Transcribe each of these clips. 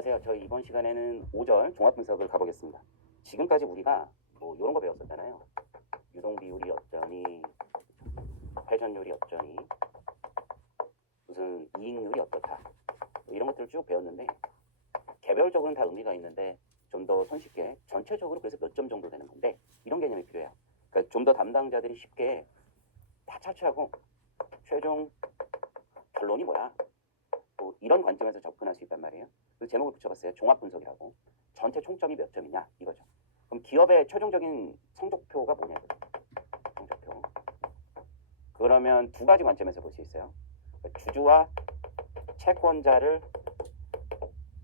안녕하세요. 저희 이번 시간에는 5절 종합분석을 가보겠습니다. 지금까지 우리가 뭐 이런 거 배웠었잖아요. 유동비율이 어쩌니, 회전율이 어쩌니, 무슨 이익률이 어떻다, 뭐 이런 것들을 쭉 배웠는데 개별적으로는 다 의미가 있는데 좀 더 손쉽게 전체적으로 그래서 몇 점 정도 되는 건데 이런 개념이 필요해요. 그러니까 좀 더 담당자들이 쉽게 다 차치하고 최종 결론이 뭐야? 뭐 이런 관점에서 접근할 수 있단 말이에요. 그래서 제목을 붙여봤어요. 종합분석이라고. 전체 총점이 몇 점이냐 이거죠. 그럼 기업의 최종적인 성적표가 뭐냐고요. 성적표. 그러면 두 가지 관점에서 볼 수 있어요. 그러니까 주주와 채권자를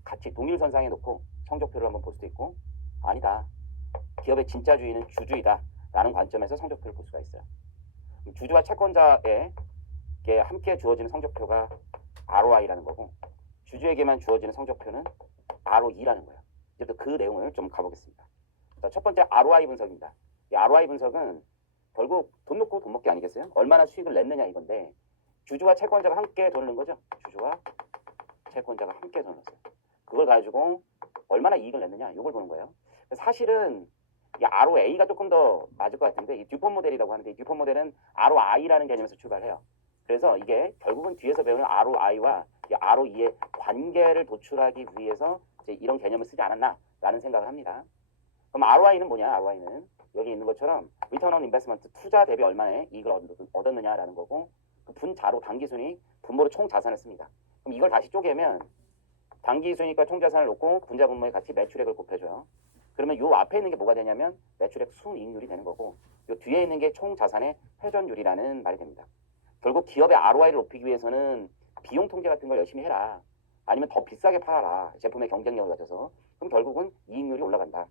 같이 동일선상에 놓고 성적표를 한번 볼 수도 있고, 아니다, 기업의 진짜 주인은 주주이다 라는 관점에서 성적표를 볼 수가 있어요. 주주와 채권자에게 함께 주어지는 성적표가 ROI라는 거고, 주주에게만 주어지는 성적표는 ROE라는 거예요. 이제 또 그 내용을 좀 가보겠습니다. 자, 첫 번째 ROI 분석입니다. 이 ROI 분석은 결국 돈 넣고 돈 먹기 아니겠어요? 얼마나 수익을 냈느냐 이건데, 주주와 채권자가 함께 돈을 넣은 거죠. 주주와 채권자가 함께 돈을 넣었어요. 그걸 가지고 얼마나 이익을 냈느냐 이걸 보는 거예요. 사실은 이 ROA가 조금 더 맞을 것 같은데, 이 듀폰 모델이라고 하는데, 이 듀폰 모델은 ROI라는 개념에서 출발해요. 그래서 이게 결국은 뒤에서 배우는 ROI와 이 ROE의 관계를 도출하기 위해서 이제 이런 개념을 쓰지 않았나라는 생각을 합니다. 그럼 ROI는 뭐냐? ROI는 여기 있는 것처럼 Return on Investment, 투자 대비 얼마의 이익을 얻었느냐라는 거고, 그 분자로 당기순이익, 분모로 총자산을 씁니다. 그럼 이걸 다시 쪼개면 당기순이익과 총자산을 놓고 분자 분모의 같이 매출액을 곱해줘요. 그러면 요 앞에 있는 게 뭐가 되냐면 매출액 순이익률이 되는 거고, 요 뒤에 있는 게 총자산의 회전율이라는 말이 됩니다. 결국 기업의 ROI를 높이기 위해서는 비용 통계 같은 걸 열심히 해라. 아니면 더 비싸게 팔아라. 제품의 경쟁력을 가져서. 그럼 결국은 이익률이 올라간다.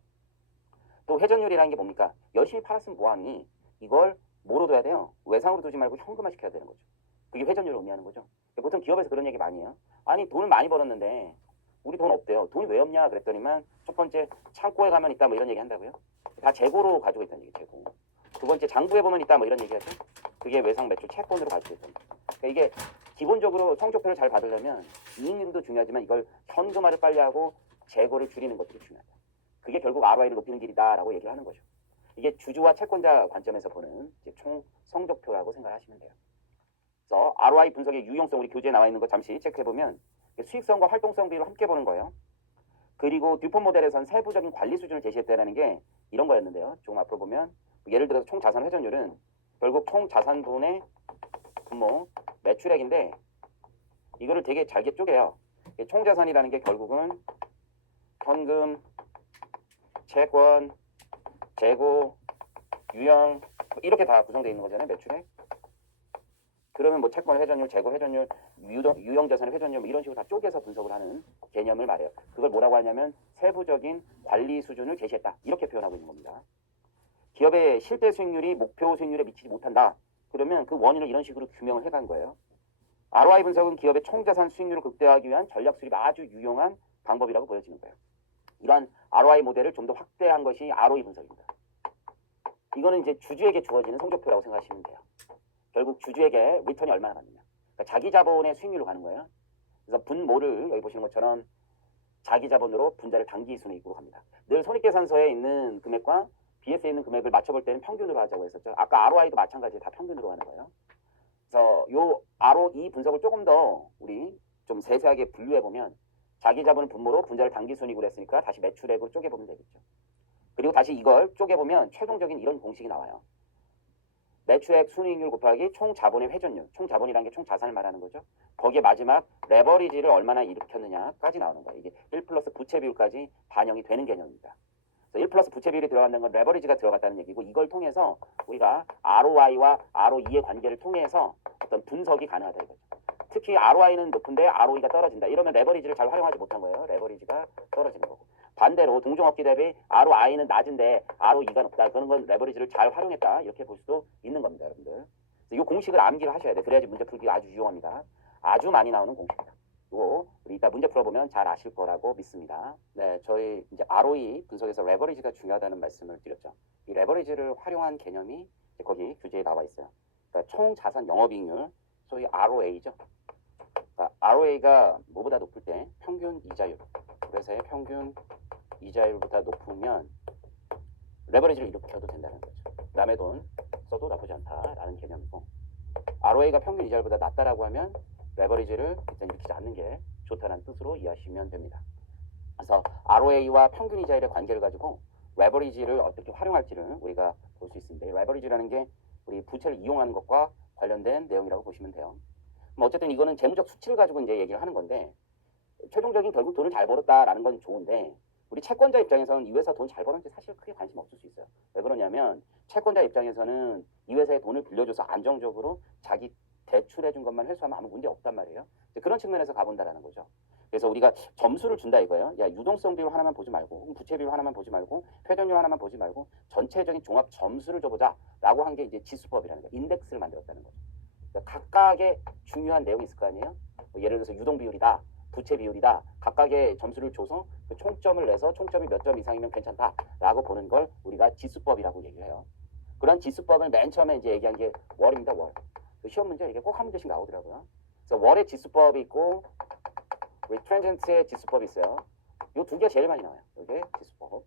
또 회전율이라는 게 뭡니까? 열심히 팔았으면 뭐하니? 이걸 뭐로 둬야 돼요? 외상으로 두지 말고 현금화 시켜야 되는 거죠. 그게 회전율을 의미하는 거죠. 보통 기업에서 그런 얘기 많이 해요. 아니, 돈을 많이 벌었는데 우리 돈 없대요. 돈이 왜 없냐 그랬더니만 첫 번째 창고에 가면 있다 뭐 이런 얘기 한다고요. 다 재고로 가지고 있다는 얘기, 재고. 두 번째 장부에 보면 있다 뭐 이런 얘기 하죠. 그게 외상 매출 채권으로 가지고 있다는 거예요. 그러니까 이게 기본적으로 성적표를 잘 받으려면 이익률도 중요하지만 이걸 현금화를 빨리 하고 재고를 줄이는 것들이 중요하다. 그게 결국 ROI를 높이는 길이다라고 얘기를 하는 거죠. 이게 주주와 채권자 관점에서 보는 이제 총 성적표라고 생각하시면 돼요. 그래서 ROI 분석의 유용성, 우리 교재에 나와 있는 거 잠시 체크해보면 수익성과 활동성 비율을 함께 보는 거예요. 그리고 듀폰 모델에선 세부적인 관리 수준을 제시했다는 게 이런 거였는데요. 조금 앞으로 보면 예를 들어서 총 자산 회전율은 결국 총 자산분의 분모 매출액인데, 이거를 되게 잘게 쪼개요. 총 자산이라는 게 결국은 현금, 채권, 재고, 유형 이렇게 다 구성되어 있는 거잖아요. 매출액. 그러면 뭐 채권 회전율, 재고 회전율, 유형 자산의 회전율 뭐 이런 식으로 다 쪼개서 분석을 하는 개념을 말해요. 그걸 뭐라고 하냐면 세부적인 관리 수준을 제시했다. 이렇게 표현하고 있는 겁니다. 기업의 실제 수익률이 목표 수익률에 미치지 못한다. 그러면 그 원인을 이런 식으로 규명을 해간 거예요. ROI 분석은 기업의 총자산 수익률을 극대화하기 위한 전략 수립에 아주 유용한 방법이라고 보여지는 거예요. 이러한 ROI 모델을 좀 더 확대한 것이 ROE 분석입니다. 이거는 이제 주주에게 주어지는 성적표라고 생각하시면 돼요. 결국 주주에게 리턴이 얼마나 받느냐. 그러니까 자기 자본의 수익률로 가는 거예요. 그래서 분모를 여기 보시는 것처럼 자기 자본으로 분자를 당기순이익으로 갑니다. 늘 손익계산서에 있는 금액과 BS에 있는 금액을 맞춰볼 때는 평균으로 하자고 했었죠. 아까 ROI도 마찬가지로 다 평균으로 하는 거예요. 그래서 요 ROE 분석을 조금 더 우리 좀 세세하게 분류해보면 자기 자본을 분모로 분자를 당기순이익으로 했으니까 다시 매출액으로 쪼개보면 되겠죠. 그리고 다시 이걸 쪼개보면 최종적인 이런 공식이 나와요. 매출액 순이익률 곱하기 총 자본의 회전율. 총 자본이라는 게 총 자산을 말하는 거죠. 거기에 마지막 레버리지를 얼마나 일으켰느냐까지 나오는 거예요. 이게 1 플러스 부채 비율까지 반영이 되는 개념입니다. 1 플러스 부채 비율이 들어간다는 건 레버리지가 들어갔다는 얘기고, 이걸 통해서 우리가 ROI와 ROE의 관계를 통해서 어떤 분석이 가능하다 이거죠. 특히 ROI는 높은데 ROE가 떨어진다. 이러면 레버리지를 잘 활용하지 못한 거예요. 레버리지가 떨어지는 거고. 반대로 동종업계 대비 ROI는 낮은데 ROE가 높다. 그런 건 레버리지를 잘 활용했다. 이렇게 볼 수도 있는 겁니다, 여러분들. 이 공식을 암기를 하셔야 돼요. 그래야지 문제 풀기가 아주 유용합니다. 아주 많이 나오는 공식입니다. 이거 우리 이따 문제 풀어보면 잘 아실 거라고 믿습니다. 네, 저희 이제 ROE 분석에서 레버리지가 중요하다는 말씀을 드렸죠. 이 레버리지를 활용한 개념이 이제 거기 교재에 나와 있어요. 그러니까 총 자산 영업이익률, 소위 ROA죠. 그러니까 ROA가 뭐보다 높을 때 평균 이자율, 회사의 평균 이자율보다 높으면 레버리지를 일으켜도 된다는 거죠. 남의 돈 써도 나쁘지 않다라는 개념이고, ROA가 평균 이자율보다 낮다라고 하면 레버리지를 일단 일으키지 않는 게 좋다는 뜻으로 이해하시면 됩니다. 그래서 ROA와 평균 이자율의 관계를 가지고 레버리지를 어떻게 활용할지를 우리가 볼 수 있습니다. 레버리지라는 게 우리 부채를 이용하는 것과 관련된 내용이라고 보시면 돼요. 어쨌든 이거는 재무적 수치를 가지고 이제 얘기를 하는 건데, 최종적인 결국 돈을 잘 벌었다라는 건 좋은데, 우리 채권자 입장에서는 이 회사 돈 잘 벌었는지 사실 크게 관심 없을 수 있어요. 왜 그러냐면 채권자 입장에서는 이 회사에 돈을 빌려줘서 안정적으로 자기 대출해준 것만 회수하면 아무 문제 없단 말이에요. 그런 측면에서 가본다라는 거죠. 그래서 우리가 점수를 준다 이거예요. 야, 유동성 비율 하나만 보지 말고, 부채 비율 하나만 보지 말고, 회전율 하나만 보지 말고 전체적인 종합 점수를 줘보자라고 한 게 이제 지수법이라는 거예요. 인덱스를 만들었다는 거죠. 그러니까 각각의 중요한 내용이 있을 거 아니에요. 예를 들어서 유동 비율이다, 부채 비율이다, 각각의 점수를 줘서 그 총점을 내서 총점이 몇 점 이상이면 괜찮다라고 보는 걸 우리가 지수법이라고 얘기를 해요. 그런 지수법을 맨 처음에 이제 얘기한 게 월입니다. 월. 시험 문제 이게 꼭 한 문제씩 나오더라고요. 그래서 월의 지수법이 있고 우리 트랜젠트의 지수법이 있어요. 이 두 개 제일 많이 나와요. 이게 지수법.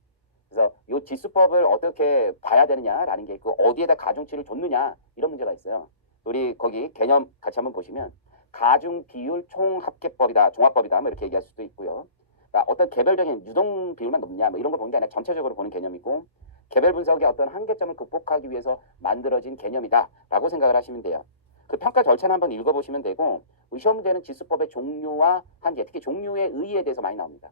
그래서 이 지수법을 어떻게 봐야 되느냐라는 게 있고, 어디에다 가중치를 줬느냐 이런 문제가 있어요. 우리 거기 개념 같이 한번 보시면 가중 비율 총합계법이다, 종합법이다, 뭐 이렇게 얘기할 수도 있고요. 그러니까 어떤 개별적인 유동 비율만 높냐, 뭐 이런 걸 보는 게 아니라 전체적으로 보는 개념이고, 개별 분석의 어떤 한계점을 극복하기 위해서 만들어진 개념이다라고 생각을 하시면 돼요. 그 평가 절차는 한번 읽어보시면 되고, 우리 시험 문제는 지수법의 종류와 한계, 특히 종류의 의의에 대해서 많이 나옵니다.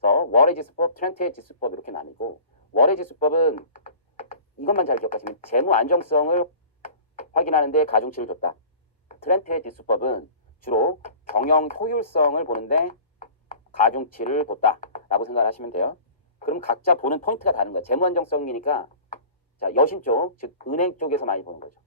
그래서 월의 지수법, 트렌트의 지수법 이렇게 나뉘고, 월의 지수법은 이것만 잘 기억하시면 재무 안정성을 확인하는데 가중치를 줬다. 트렌트의 지수법은 주로 경영 효율성을 보는데 가중치를 뒀다라고 생각을 하시면 돼요. 그럼 각자 보는 포인트가 다른 거예요. 재무 안정성이니까 자, 여신 쪽, 즉 은행 쪽에서 많이 보는 거죠.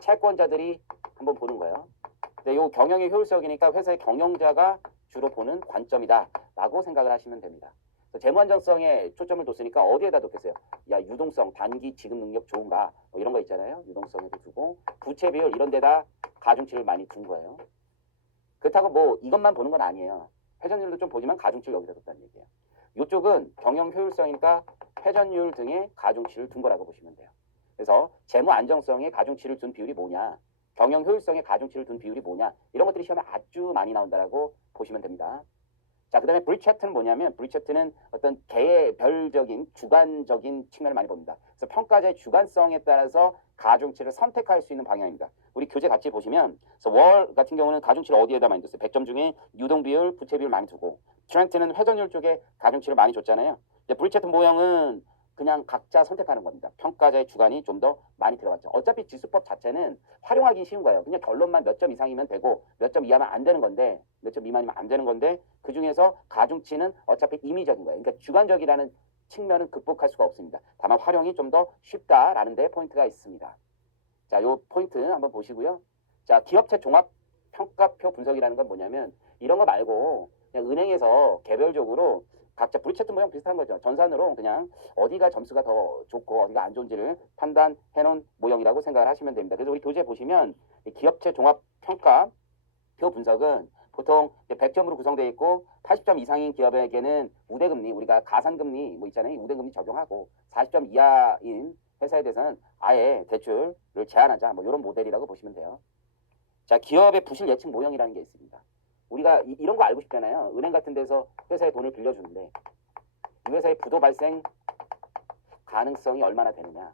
채권자들이 한번 보는 거예요. 근데 이 경영의 효율성이니까 회사의 경영자가 주로 보는 관점이다라고 생각을 하시면 됩니다. 재무 안정성에 초점을 뒀으니까 어디에다 뒀겠어요? 야, 유동성, 단기 지급 능력 좋은가? 뭐 이런 거 있잖아요. 유동성에도 두고, 부채 비율 이런 데다 가중치를 많이 둔 거예요. 그렇다고 뭐 이것만 보는 건 아니에요. 회전율도 좀 보지만 가중치를 여기다 뒀다는 얘기예요. 이쪽은 경영 효율성이니까 회전율 등의 가중치를 둔 거라고 보시면 돼요. 그래서 재무 안정성에 가중치를 둔 비율이 뭐냐, 경영 효율성에 가중치를 둔 비율이 뭐냐, 이런 것들이 시험에 아주 많이 나온다라고 보시면 됩니다. 자, 그 다음에 브리차트는 뭐냐면, 브리차트는 어떤 개별적인 주관적인 측면을 많이 봅니다. 그래서 평가자의 주관성에 따라서 가중치를 선택할 수 있는 방향입니다. 우리 교재 같이 보시면, 그래서 월 같은 경우는 가중치를 어디에다 많이 뒀어요? 100점 중에 유동 비율, 부채 비율 많이 두고, 트렌트는 회전율 쪽에 가중치를 많이 줬잖아요. 브리차트 모형은 그냥 각자 선택하는 겁니다. 평가자의 주관이 좀 더 많이 들어갔죠. 어차피 지수법 자체는 활용하기 쉬운 거예요. 그냥 결론만 몇 점 이상이면 되고 몇 점 이하면 안 되는 건데, 몇 점 미만이면 안 되는 건데, 그 중에서 가중치는 어차피 임의적인 거예요. 그러니까 주관적이라는 측면은 극복할 수가 없습니다. 다만 활용이 좀 더 쉽다라는 데 포인트가 있습니다. 자, 요 포인트 한번 보시고요. 자, 기업체 종합 평가표 분석이라는 건 뭐냐면, 이런 거 말고 그냥 은행에서 개별적으로 각자 브리차트 모형 비슷한 거죠. 전산으로 그냥 어디가 점수가 더 좋고 어디가 안 좋은지를 판단해 놓은 모형이라고 생각을 하시면 됩니다. 그래서 우리 교재 보시면 기업체 종합 평가표 분석은 보통 100점으로 구성되어 있고, 80점 이상인 기업에게는 우대금리, 우리가 가산금리 뭐 있잖아요. 우대금리 적용하고, 40점 이하인 회사에 대해서는 아예 대출을 제한하자, 뭐 이런 모델이라고 보시면 돼요. 자, 기업의 부실 예측 모형이라는 게 있습니다. 우리가 이런 거 알고 싶잖아요. 은행 같은 데서 회사에 돈을 빌려주는데 이 회사의 부도 발생 가능성이 얼마나 되느냐,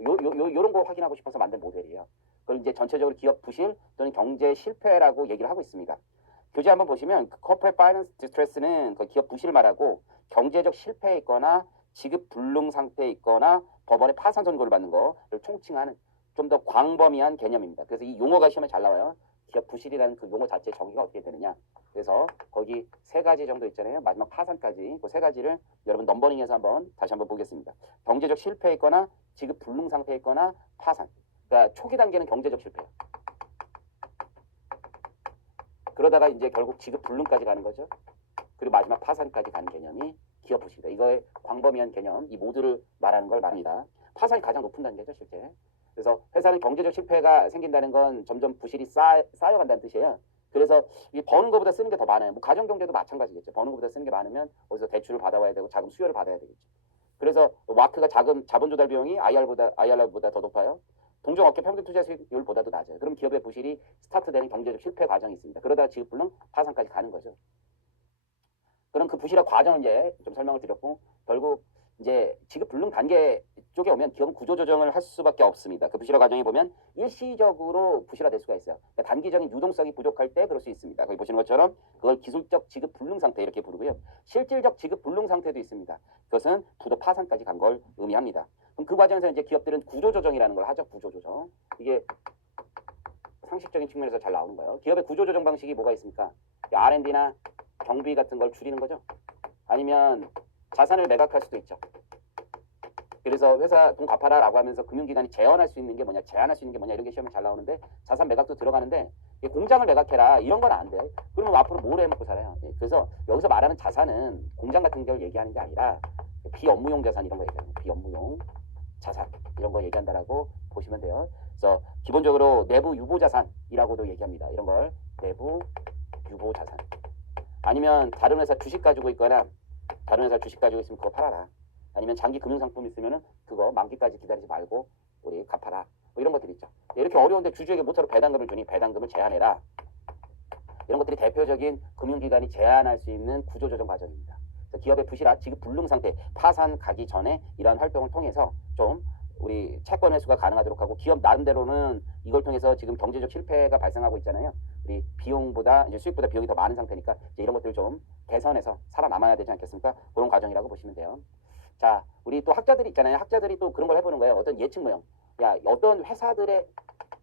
요런 거 확인하고 싶어서 만든 모델이에요. 그걸 이제 전체적으로 기업 부실 또는 경제 실패라고 얘기를 하고 있습니다. 교재 한번 보시면 corporate finance distress는 그 기업 부실을 말하고, 경제적 실패에 있거나 지급 불능 상태에 있거나 법원의 파산 선고를 받는 거를 총칭하는 좀 더 광범위한 개념입니다. 그래서 이 용어가 시험에 잘 나와요. 기업 부실이라는 그 용어 자체의 정의가 어떻게 되느냐. 그래서 거기 세 가지 정도 있잖아요. 마지막 파산까지 그 세 가지를 여러분 넘버링해서 다시 한번 보겠습니다. 경제적 실패에 있거나 지급 불능 상태에 있거나 파산. 그러니까 초기 단계는 경제적 실패예요. 그러다가 이제 결국 지급 불능까지 가는 거죠. 그리고 마지막 파산까지 가는 개념이 기업 부실이다. 이거의 광범위한 개념, 이 모두를 말하는 걸 말합니다. 파산이 가장 높은 단계죠, 실제. 그래서 회사는 경제적 실패가 생긴다는 건 점점 부실이 쌓여간다는 뜻이에요. 그래서 이 버는 것보다 쓰는 게 더 많아요. 뭐 가정 경제도 마찬가지겠죠. 버는 것보다 쓰는 게 많으면 어디서 대출을 받아와야 되고 자금 수요를 받아야 되겠죠. 그래서 와크가 자본 조달 비용이 IR보다 더 높아요. 동종업계 평균 투자 수익률보다도 낮아요. 그럼 기업의 부실이 스타트되는 경제적 실패 과정이 있습니다. 그러다 지급불능 파산까지 가는 거죠. 그럼 그 부실화 과정을 이제 좀 설명을 드렸고 결국 이제 지급불능 단계 쪽에 오면 기업은 구조조정을 할 수밖에 없습니다. 그 부실화 과정에 보면 일시적으로 부실화될 수가 있어요. 그러니까 단기적인 유동성이 부족할 때 그럴 수 있습니다. 거기 보시는 것처럼 그걸 기술적 지급불능 상태 이렇게 부르고요. 실질적 지급불능 상태도 있습니다. 그것은 부도 파산까지 간 걸 의미합니다. 그럼 그 과정에서 이제 기업들은 구조조정이라는 걸 하죠. 구조조정. 이게 상식적인 측면에서 잘 나오는 거예요. 기업의 구조조정 방식이 뭐가 있습니까? R&D나 경비 같은 걸 줄이는 거죠. 아니면 자산을 매각할 수도 있죠. 그래서 회사 돈 갚아라라고 하면서 금융기관이 제한할 수 있는 게 뭐냐 이런 게 시험에 잘 나오는데 자산 매각도 들어가는데 공장을 매각해라 이런 건 안 돼. 그러면 앞으로 뭘 해먹고 살아요. 그래서 여기서 말하는 자산은 공장 같은 걸 얘기하는 게 아니라 비업무용 자산 이런 거 얘기하는 거예요. 비업무용 자산 이런 거 얘기한다라고 보시면 돼요. 그래서 기본적으로 내부 유보 자산이라고도 얘기합니다. 이런 걸 내부 유보 자산. 아니면 다른 회사 주식 가지고 있거나 다른 회사 주식 가지고 있으면 그거 팔아라. 아니면 장기 금융상품 있으면은 그거 만기까지 기다리지 말고 우리 갚아라. 뭐 이런 것들이 있죠. 이렇게 어려운데 주주에게 모처럼 배당금을 주니 배당금을 제한해라. 이런 것들이 대표적인 금융기관이 제한할 수 있는 구조조정 과정입니다. 기업의 부실화, 지급 불능 상태, 파산 가기 전에 이러한 활동을 통해서 좀 우리 채권 회수가 가능하도록 하고 기업 나름대로는 이걸 통해서 지금 경제적 실패가 발생하고 있잖아요. 우리 비용보다 이제 수익보다 비용이 더 많은 상태니까 이제 이런 것들을 좀 개선해서 살아남아야 되지 않겠습니까? 그런 과정이라고 보시면 돼요. 자, 우리 또 학자들이 있잖아요. 학자들이 또 그런 걸 해보는 거예요. 어떤 예측 모형. 야, 어떤 회사들의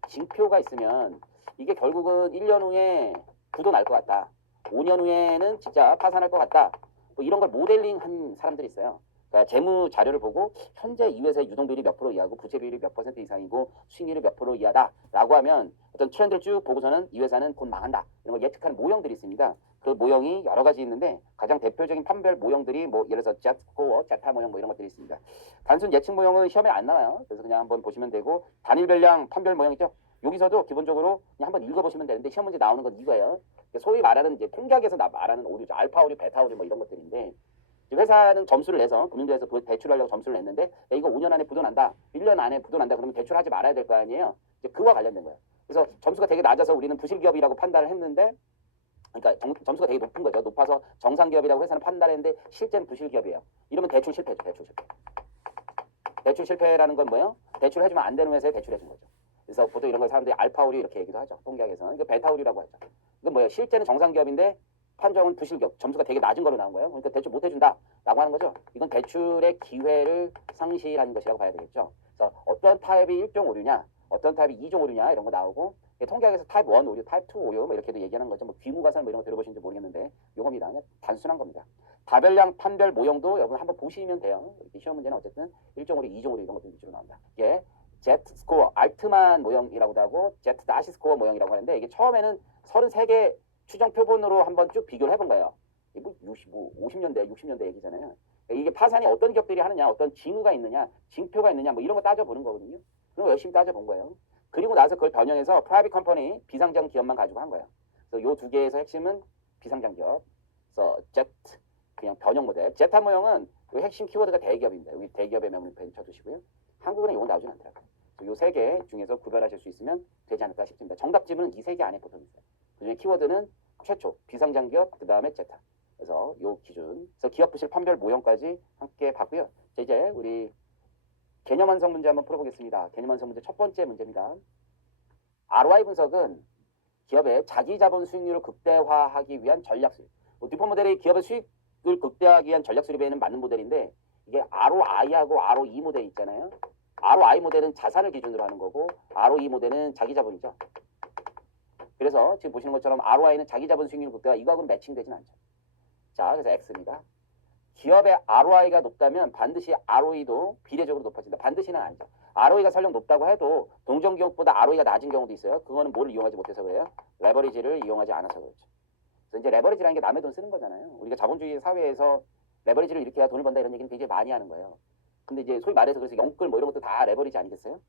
징표가 있으면 이게 결국은 1년 후에 부도 날 것 같다. 5년 후에는 진짜 파산할 것 같다. 뭐 이런 걸 모델링한 사람들이 있어요. 그러니까 재무 자료를 보고 현재 이 회사의 유동비율이 몇 프로 이하고 부채 비율이 몇 % 이상이고 수익률이 몇 프로 이하다라고 하면 어떤 트렌드를 쭉 보고서는 이 회사는 곧 망한다. 이런 걸 예측하는 모형들이 있습니다. 그 모형이 여러 가지 있는데 가장 대표적인 판별 모형들이 뭐 예를 들어서 Z-스코어, 제타 모형 뭐 이런 것들이 있습니다. 단순 예측 모형은 시험에 안 나와요. 그래서 그냥 한번 보시면 되고 단일별량 판별 모형 있죠. 여기서도 기본적으로 그냥 한번 읽어보시면 되는데 시험 문제 나오는 건 이거예요. 소위 말하는 이제 통계학에서 말하는 오류죠. 알파 오류, 베타 오류 뭐 이런 것들인데 회사는 점수를 내서 금융부에서 대출하려고 점수를 냈는데 야, 이거 5년 안에 부도 난다. 1년 안에 부도 난다. 그러면 대출하지 말아야 될 거 아니에요. 이제 그와 관련된 거예요. 그래서 점수가 되게 낮아서 우리는 부실기업이라고 판단을 했는데 그러니까 점수가 되게 높은 거죠. 높아서 정상기업이라고 회사는 판단했는데 실제는 부실기업이에요. 이러면 대출 실패죠. 대출 실패. 대출 실패라는 건 뭐예요? 대출해주면 안 되는 회사에 대출해준 거죠. 그래서 보통 이런 걸 사람들이 알파 오류 이렇게 얘기도 하죠. 통계학에서는. 이거 베타 오류라고 하죠. 이건 뭐예요? 실제는 정상기업인데 판정은 부실기업. 점수가 되게 낮은 걸로 나온 거예요. 그러니까 대출 못 해준다 라고 하는 거죠. 이건 대출의 기회를 상실하는 것이라고 봐야 되겠죠. 그래서 어떤 타입이 1종 오류냐 어떤 타입이 2종 오류냐 이런 거 나오고 통계학에서 타입 1 오류, 타입 2 오류 뭐 이렇게도 얘기하는 거죠. 뭐 귀무가설 뭐 이런 거 들어보신지 모르겠는데 요겁니다. 그냥 단순한 겁니다. 다별량 판별 모형도 여러분 한번 보시면 돼요. 시험 문제는 어쨌든 1종 오류, 2종 오류 이런 것들 위주로 나온다. 이게 Z-스코어, 알트만 모형이라고도 하고 Z-스코어 모형이라고 하는데 이게 처음에는 33개 추정 표본으로 한번 쭉 비교를 해본 거예요. 뭐 50년대, 60년대 얘기잖아요. 이게 파산이 어떤 기업들이 하느냐, 어떤 징후가 있느냐, 징표가 있느냐, 뭐 이런 거 따져보는 거거든요. 그런 거 열심히 따져본 거예요. 그리고 나서 그걸 변형해서 프라이빗 컴퍼니 비상장 기업만 가지고 한 거예요. 그래서 요 두 개에서 핵심은 비상장 기업. 그래서 Z 그냥 변형 모델. 제타 모형은 핵심 키워드가 대기업입니다. 여기 대기업의 명문펜 쳐두시고요. 한국어는 이건 나오진 않더라고요. 요 세 개 중에서 구별하실 수 있으면 되지 않을까 싶습니다. 정답 지문은 이 세 개 안에 보통 있어요. 그중에 키워드는 최초, 비상장 기업, 그 다음에 제타. 그래서 요 기준. 그래서 기업 부실 판별 모형까지 함께 봤고요. 자, 이제 우리 개념 완성 문제 한번 풀어보겠습니다. 개념 완성 문제 첫 번째 문제입니다. ROI 분석은 기업의 자기 자본 수익률을 극대화하기 위한 전략 수립. 듀폰 모델이 기업의 수익을 극대화하기 위한 전략 수립에는 맞는 모델인데 이게 ROI하고 ROE 모델이 있잖아요. ROI 모델은 자산을 기준으로 하는 거고 ROE 모델은 자기 자본이죠. 그래서 지금 보시는 것처럼 ROI는 자기 자본 수익률 극대화 이거하고는 매칭되진 않죠. 자, 그래서 X입니다. 기업의 ROI가 높다면 반드시 ROE도 비례적으로 높아진다. 반드시는 아니죠. ROE가 설령 높다고 해도 동종 기업보다 ROE가 낮은 경우도 있어요. 그거는 뭐를 이용하지 못해서 그래요? 레버리지를 이용하지 않아서 그렇죠. 그래서 이제 레버리지라는 게 남의 돈 쓰는 거잖아요. 우리가 자본주의 사회에서 레버리지를 이렇게 해야 돈을 번다 이런 얘기는 굉장히 많이 하는 거예요. 근데 이제 소위 말해서 그래서 영끌 뭐 이런 것도 다 레버리지 아니겠어요?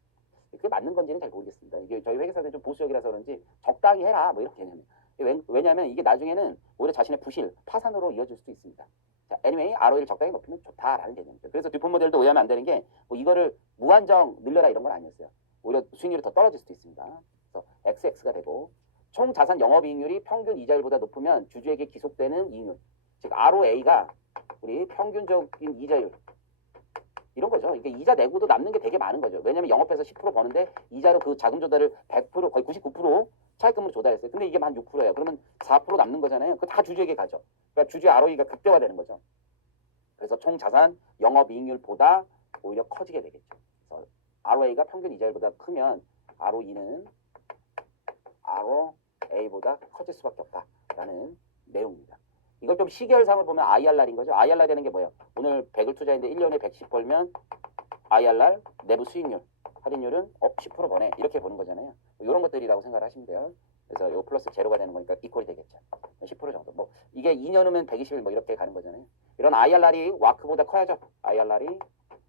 그게 맞는 건지는 잘 모르겠습니다. 이게 저희 회계사들이 좀 보수적이라서 그런지 적당히 해라 뭐 이렇게 되는 왜냐하면 이게 나중에는 오히려 자신의 부실, 파산으로 이어질 수도 있습니다. 자, anyway, ROE를 적당히 높이면 좋다라는 개념이죠. 그래서 듀폰 모델도 오해하면 안 되는 게 뭐 이거를 무한정 늘려라 이런 건 아니었어요. 오히려 수익률이 더 떨어질 수도 있습니다. 그래서 XX가 되고 총 자산 영업이익률이 평균 이자율보다 높으면 주주에게 기속되는 이익률, 즉 ROA가 우리 평균적인 이자율 이런 거죠. 이게 이자 내고도 남는 게 되게 많은 거죠. 왜냐면 영업해서 10% 버는데 이자로 그 자금 조달을 100% 거의 99% 차입금으로 조달했어요. 근데 이게 한 6%예요. 그러면 4% 남는 거잖아요. 그거 다 주주에게 가죠. 그러니까 주주의 ROE가 극대화되는 거죠. 그래서 총 자산 영업이익률보다 오히려 커지게 되겠죠. 그래서 ROA가 평균 이자율보다 크면 ROE는 ROA보다 커질 수밖에 없다라는 내용입니다. 이걸 좀 시계열상을 보면 IRR인 거죠. IRR이라는 게 뭐예요? 오늘 100을 투자했는데 1년에 110 벌면 IRR 내부 수익률 할인율은 10% 버네 이렇게 보는 거잖아요. 이런 것들이라고 생각을 하시면 돼요. 그래서 요 플러스 제로가 되는 거니까 이퀄이 되겠죠. 10% 정도. 뭐 이게 2년 후면 120일 뭐 이렇게 가는 거잖아요. 이런 IRR이 와크보다 커야죠. IRR이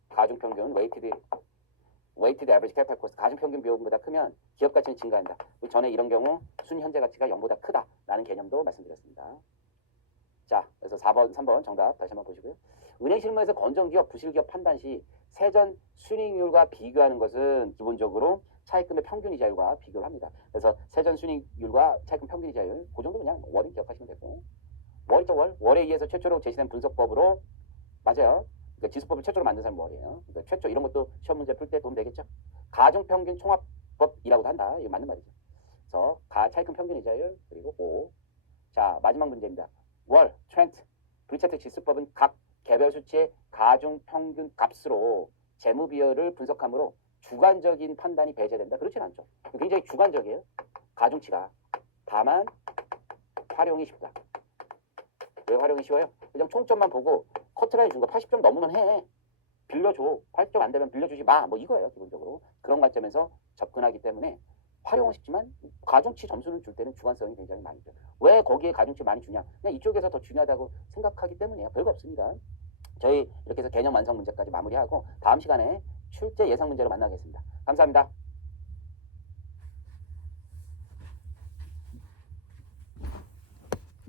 가중평균 웨이티드 에버리지 캐피탈 코스트 가중평균 비용보다 크면 기업 가치는 증가한다. 전에 이런 경우 순현재 가치가 0보다 크다라는 개념도 말씀드렸습니다. 자, 그래서 4번, 3번 정답 다시 한번 보시고요. 은행 실무에서 건전기업, 부실기업 판단 시 세전 순이익률과 비교하는 것은 기본적으로 차입금의 평균 이자율과 비교를 합니다. 그래서 세전 순이익률과 차입금 평균 이자율 그 정도 그냥 월인 기억하시면 되고 월이죠 월. 월에 의해서 최초로 제시된 분석법으로 맞아요. 그러니까 지수법을 최초로 만든 사람이 월이에요. 그러니까 최초 이런 것도 시험 문제 풀 때 도움 되겠죠. 가중평균 총합법이라고도 한다. 이거 맞는 말이죠. 그래서 차입금 평균 이자율 그리고 5. 자, 마지막 문제입니다. 월, 트렌트, 브리차트 지수법은 각 개별 수치의 가중 평균 값으로 재무 비율을 분석하므로 주관적인 판단이 배제된다. 그렇진 않죠. 굉장히 주관적이에요. 가중치가. 다만 활용이 쉽다. 왜 활용이 쉬워요? 그냥 총점만 보고 커트라인 준 거 80점 넘으면 해. 빌려줘. 80점 안 되면 빌려주지 마. 뭐 이거예요. 기본적으로. 그런 관점에서 접근하기 때문에 활용은 쉽지만 가중치 점수를 줄 때는 주관성이 굉장히 많이 있죠. 왜 거기에 가중치 많이 주냐? 그냥 이쪽에서 더 중요하다고 생각하기 때문이에요. 별거 없습니다. 저희 이렇게 해서 개념 완성 문제까지 마무리하고 다음 시간에 출제 예상 문제로 만나겠습니다. 감사합니다.